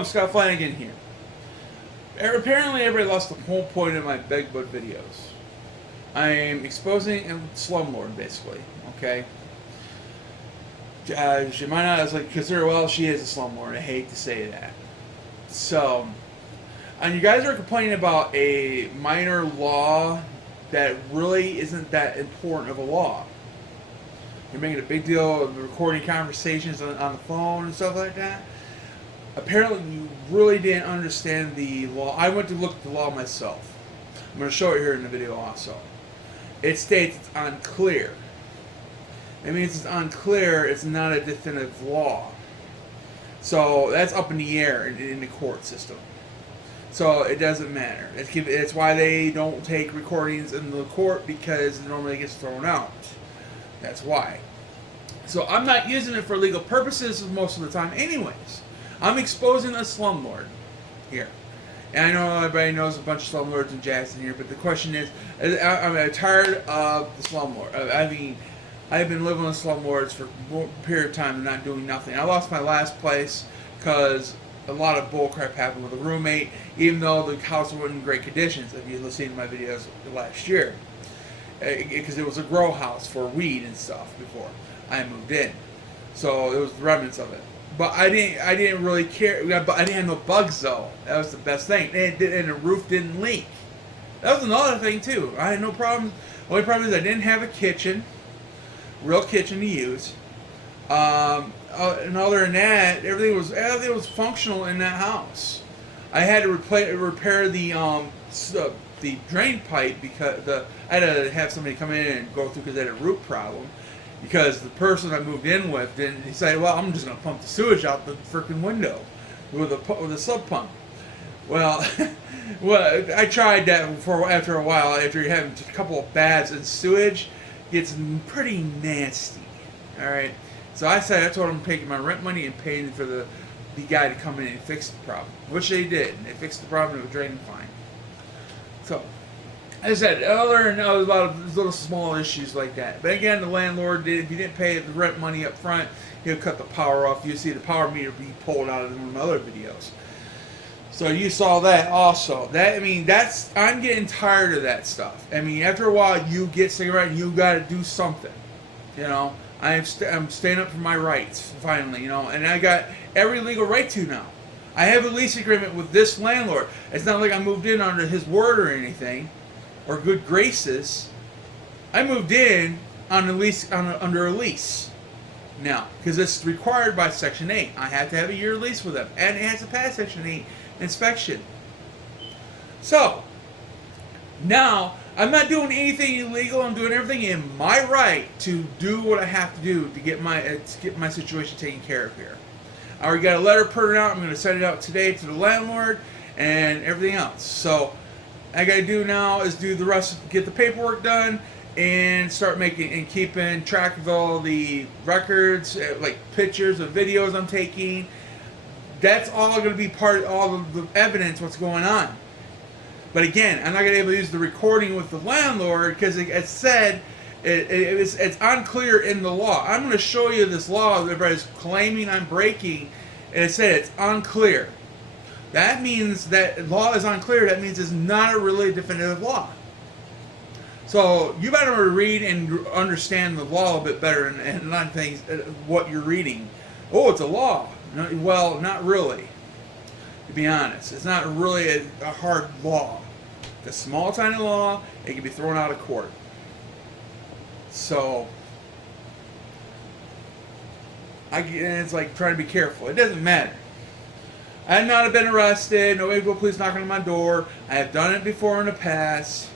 I'm Scott Flanagan here. Apparently, everybody lost the whole point of my Beg Bud videos. I'm exposing a slumlord, basically. Okay. She might not consider. Well, she is a slumlord. I hate to say that. So, and you guys are complaining about a minor law that really isn't that important of a law. You're making a big deal of recording conversations on the phone and stuff like that. Apparently, you really didn't understand the law. I went to look at the law myself. I'm going to show it here in the video also. It states it's unclear. It means it's unclear, it's not a definitive law. So that's up in the air in the court system. So it doesn't matter. It's why they don't take recordings in the court, because it normally gets thrown out. That's why. So I'm not using it for legal purposes most of the time anyways. I'm exposing a slumlord here. And I know everybody knows a bunch of slumlords in Jackson here, but the question is, I'm tired of the slumlord. I mean, I've been living with slumlords for a period of time and not doing nothing. I lost my last place because a lot of bullcrap happened with a roommate, even though the house wasn't in great conditions, if you listened to my videos last year. Because it was a grow house for weed and stuff before I moved in. So it was the remnants of it. But I didn't really care. But I didn't have no bugs though. That was the best thing. And the roof didn't leak. That was another thing too. I had no problem. The only problem is I didn't have a kitchen, real kitchen to use. And other than that, everything was functional in that house. I had to repair the drain pipe because I had to have somebody come in and go through because they had a root problem. Because the person I moved in with didn't decide, well, I'm just going to pump the sewage out the freaking window with a sub pump. Well, I tried that after a while. After you're having a couple of baths and sewage gets pretty nasty. All right. So I told them I'm taking my rent money and paying for the guy to come in and fix the problem, which they did. They fixed the problem and it was draining fine. So, as I said, there was a lot of little small issues like that. But again, the landlord did. If you didn't pay the rent money up front, he'll cut the power off. You see the power meter be pulled out of one of my other videos. So you saw that also. I'm getting tired of that stuff. I mean, after a while, you get sick of it and you got to do something. You know, I'm standing up for my rights finally. You know, and I got every legal right to now. I have a lease agreement with this landlord. It's not like I moved in under his word or anything, or good graces. I moved in on a lease under a lease now because it's required by Section 8. I have to have a year lease with them, and it has to pass Section 8 inspection. So now I'm not doing anything illegal. I'm doing everything in my right to do what I have to do to get my situation taken care of here. I already got a letter printed out. I'm going to send it out today to the landlord and everything else. So all I got to do now is do the rest, get the paperwork done, and start making and keeping track of all the records, like pictures of videos I'm taking. That's all going to be part of all of the evidence, what's going on. But again, I'm not going to be able to use the recording with the landlord because it said it's unclear in the law. I'm going to show you this law that everybody's claiming I'm breaking, and it said it's unclear. That means that law is unclear. That means it's not a really definitive law. So you better read and understand the law a bit better and not things what you're reading. Oh, it's a law. No, well, not really. To be honest, it's not really a hard law. It's a small, tiny law. It can be thrown out of court. So, it's like trying to be careful. It doesn't matter. I have not been arrested. Nobody will please knocking on my door. I have done it before in the past,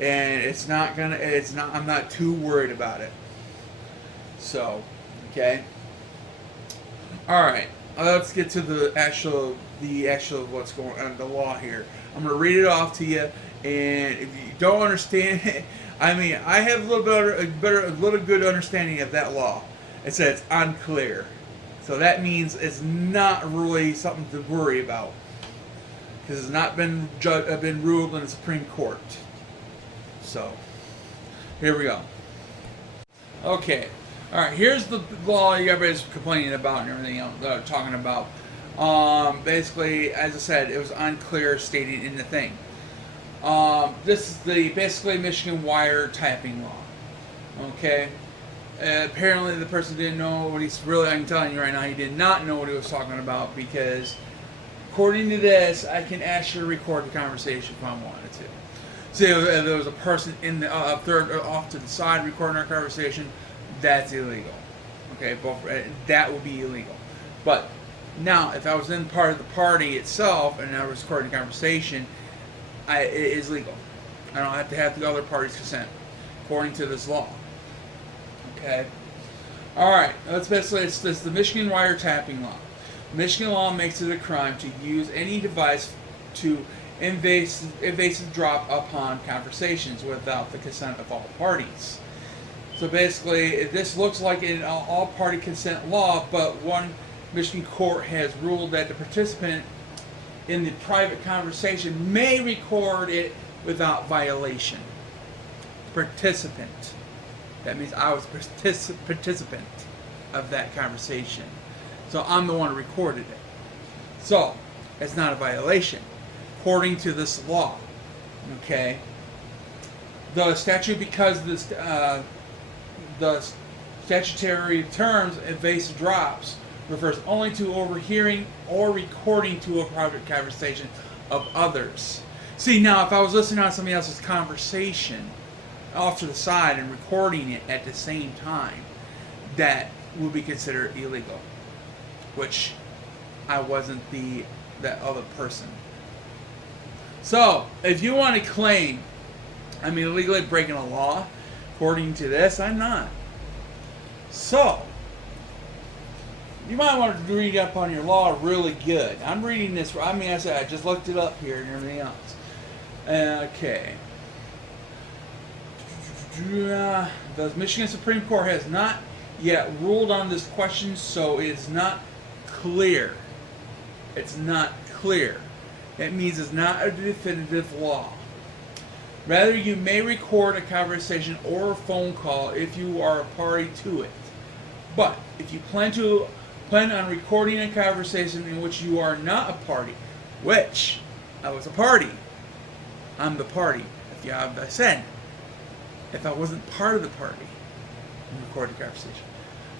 and I'm not too worried about it. So, okay. All right. Let's get to the actual what's going on, the law here. I'm going to read it off to you, and if you don't understand it, I mean, I have a little good understanding of that law. It says it's unclear. So that means it's not really something to worry about because it's not been ruled in the Supreme Court. So, here we go. Okay. All right, here's the law everybody's complaining about and everything else, talking about. Basically, as I said, it was unclear stating in the thing. This is the basically Michigan wiretapping law. Okay. Apparently, the person didn't know what he's really. I'm telling you right now, he did not know what he was talking about because, according to this, I can actually record the conversation if I wanted to. See, if there was a person in the third off to the side recording our conversation, that's illegal. Okay, that would be illegal. But now, if I was in part of the party itself and I was recording the conversation, it is legal. I don't have to have the other party's consent, according to this law. Okay. All right. That's basically it's the Michigan wiretapping law. Michigan law makes it a crime to use any device to invasive drop upon conversations without the consent of all parties. So basically, this looks like an all-party consent law, but one Michigan court has ruled that the participant in the private conversation may record it without violation. Participant. That means I was a participant of that conversation. So I'm the one who recorded it. So, it's not a violation, according to this law. Okay? The statute, because this, the statutory terms invasive drops refers only to overhearing or recording to a private conversation of others. See, now, if I was listening on somebody else's conversation off to the side and recording it at the same time, that would be considered illegal, which I wasn't that other person. So, if you want to claim I'm illegally breaking a law, according to this, I'm not. So, you might want to read up on your law really good. I'm reading this, I said I just looked it up here and everything else. Okay. The Michigan Supreme Court has not yet ruled on this question, so it is not clear. It's not clear. That means it's not a definitive law. Rather, you may record a conversation or a phone call if you are a party to it. But if you plan on recording a conversation in which you are not a party, which I was a party, I'm the party. I said, if I wasn't part of the party, and record the conversation.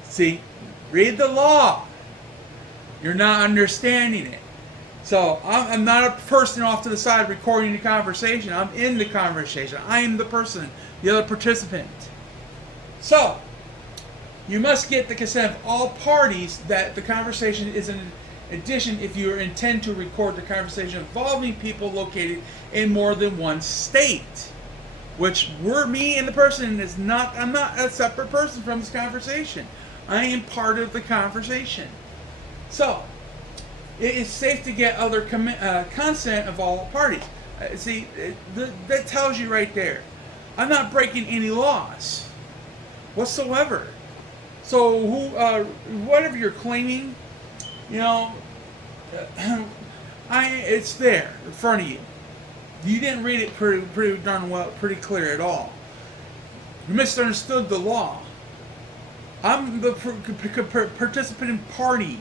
See, read the law. You're not understanding it. So I'm not a person off to the side recording the conversation. I'm in the conversation. I am the person, the other participant. So you must get the consent of all parties that the conversation is an addition if you intend to record the conversation involving people located in more than one state. Which me and the person is not. I'm not a separate person from this conversation. I am part of the conversation. So, it is safe to get other consent of all parties. See, that tells you right there. I'm not breaking any laws whatsoever. So, whatever you're claiming, it's there in front of you. You didn't read it pretty darn well, pretty clear at all. You misunderstood the law. I'm the participating party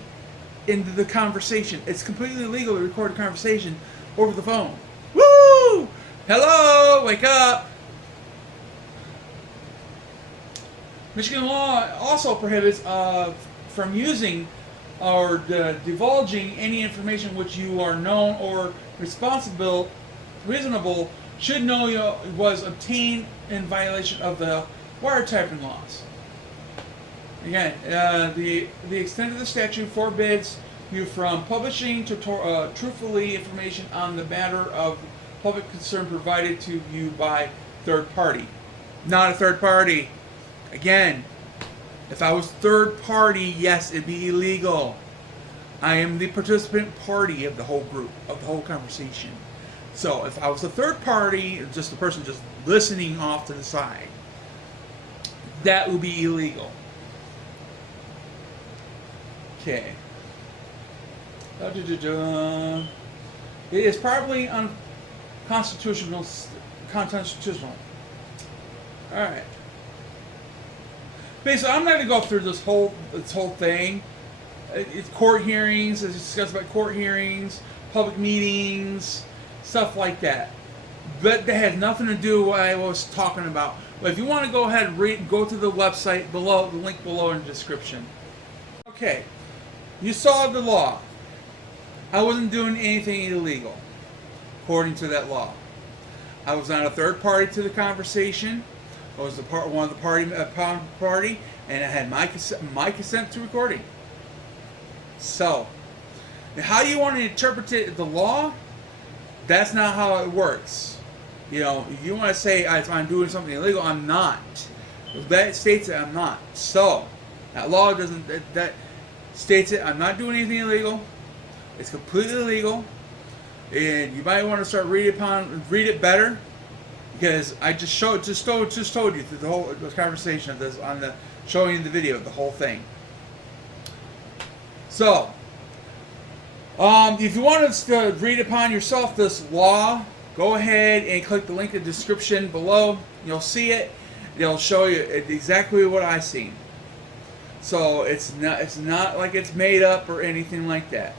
into the conversation. It's completely illegal to record a conversation over the phone. Woo! Hello! Wake up! Michigan law also prohibits from using or divulging any information which you are known or reasonable should know was obtained in violation of the wiretapping laws. Again, the extent of the statute forbids you from publishing truthfully information on the matter of public concern provided to you by third party. Not a third party. Again, if I was third party, yes, it'd be illegal. I am the participant party of the whole group, of the whole conversation. So if I was a third party, just the person just listening off to the side, that would be illegal. Okay. It is probably unconstitutional. All right. Basically, I'm not going to go through this whole thing. it's court hearings. It's discussed about court hearings, public meetings, stuff like that. But that has nothing to do with what I was talking about. But if you want to go ahead and read, go to the website below, the link below in the description. Okay, you saw the law. I wasn't doing anything illegal, according to that law. I was not a third party to the conversation. I was one of the party, and I had my consent to recording. So, how you want to interpret the law, that's not how it works. You know, if you want to say I'm doing something illegal, I'm not. That states that I'm not. So, that law doesn't, that states it, I'm not doing anything illegal. It's completely legal. And you might want to start read it better, because I just told you through the whole conversation of this on the showing you the video, the whole thing. So, if you want to read upon yourself this law, go ahead and click the link in the description below. You'll see it. It'll show you exactly what I seen. So it's not like it's made up or anything like that.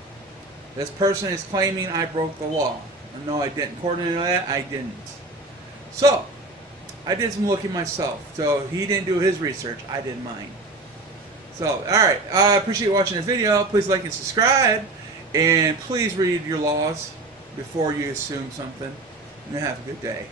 This person is claiming I broke the law. No, I didn't. According to that, I didn't. So, I did some looking myself. So, he didn't do his research. I did mine. So, alright. I appreciate you watching this video. Please like and subscribe. And please read your laws before you assume something. And have a good day.